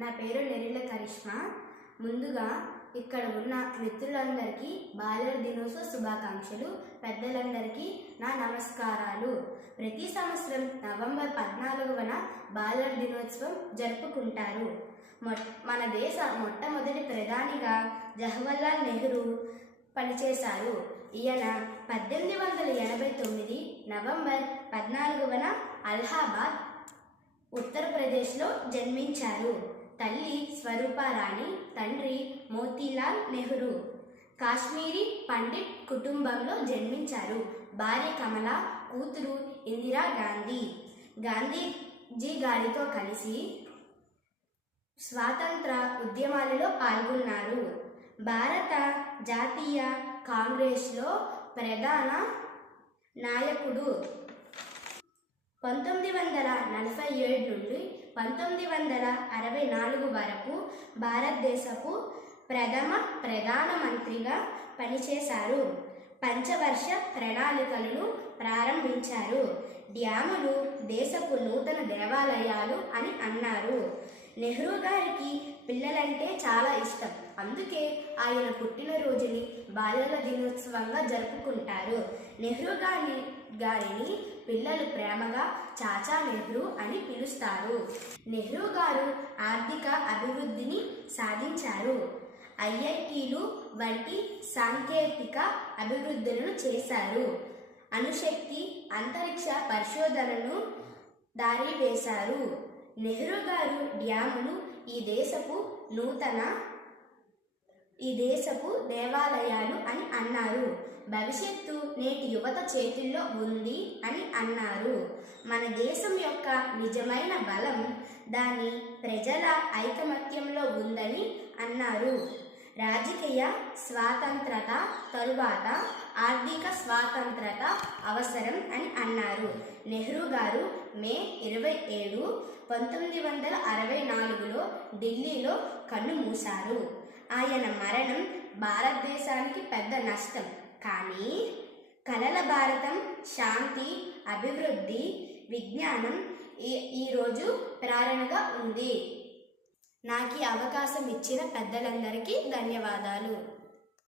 నా పేరు నెరిళ్ళ కరిష్మా. ముందుగా ఇక్కడ ఉన్న మిత్రులందరికీ బాలల దినోత్సవ శుభాకాంక్షలు. పెద్దలందరికీ నా నమస్కారాలు. ప్రతి సంవత్సరం నవంబర్ 14వ బాలల దినోత్సవం జరుపుకుంటారు. మన దేశ మొట్టమొదటి ప్రధానిగా జవహర్లాల్ నెహ్రూ పనిచేశారు. ఈయన 1889 నవంబర్ 14వ అలహాబాద్, ఉత్తరప్రదేశ్లో జన్మించారు. తల్లి స్వరూపారాణి, తండ్రి మోతీలాల్ నెహ్రూ. కాశ్మీరీ పండిట్ కుటుంబంలో జన్మించారు. భార్య కమల, కూతురు ఇందిరా గాంధీ. గాంధీజీ గారితో కలిసి స్వాతంత్ర ఉద్యమాలలో పాల్గొన్నారు. భారత జాతీయ కాంగ్రెస్లో ప్రధాన నాయకుడు. 1947 నుండి 1964 వరకు భారతదేశపు ప్రధానమంత్రిగా పనిచేశారు. పంచవర్ష ప్రణాళికలను ప్రారంభించారు. డ్యాములు దేశపు నూతన దేవాలయాలు అని అన్నారు. నెహ్రూ గారికి పిల్లలంటే చాలా ఇష్టం. అందుకే ఆయన పుట్టినరోజుని బాలల దినోత్సవంగా జరుపుకుంటారు. నెహ్రూ గారిని పిల్లలు ప్రేమగా చాచా నెహ్రూ అని పిలుస్తారు. నెహ్రూ గారు ఆర్థిక అభివృద్ధిని సాధించారు. ఐఐటీలు వంటి సాంకేతిక అభివృద్ధులను చేశారు. అణుశక్తి, అంతరిక్ష పరిశోధనను దారి వేశారు. నెహ్రూ గారు డ్యాములు ఈ దేశపు దేవాలయాలు అని అన్నారు. భవిష్యత్తు నేటి యువత చేతుల్లో ఉంది అని అన్నారు. మన దేశం యొక్క నిజమైన బలం దాని ప్రజల ఐకమత్యంలో ఉందని అన్నారు. రాజకీయ స్వాతంత్రత తరువాత ఆర్థిక స్వాతంత్రత అవసరం అని అన్నారు. నెహ్రూ గారు మే 27, 1964లో ఢిల్లీలో కన్నుమూశారు. ఆయన మరణం భారతదేశానికి పెద్ద నష్టం. కానీ కలల భారతం, శాంతి, అభివృద్ధి, విజ్ఞానం ఈరోజు ప్రేరణగా ఉంది. నాకు ఈ అవకాశం ఇచ్చిన పెద్దలందరికీ ధన్యవాదాలు.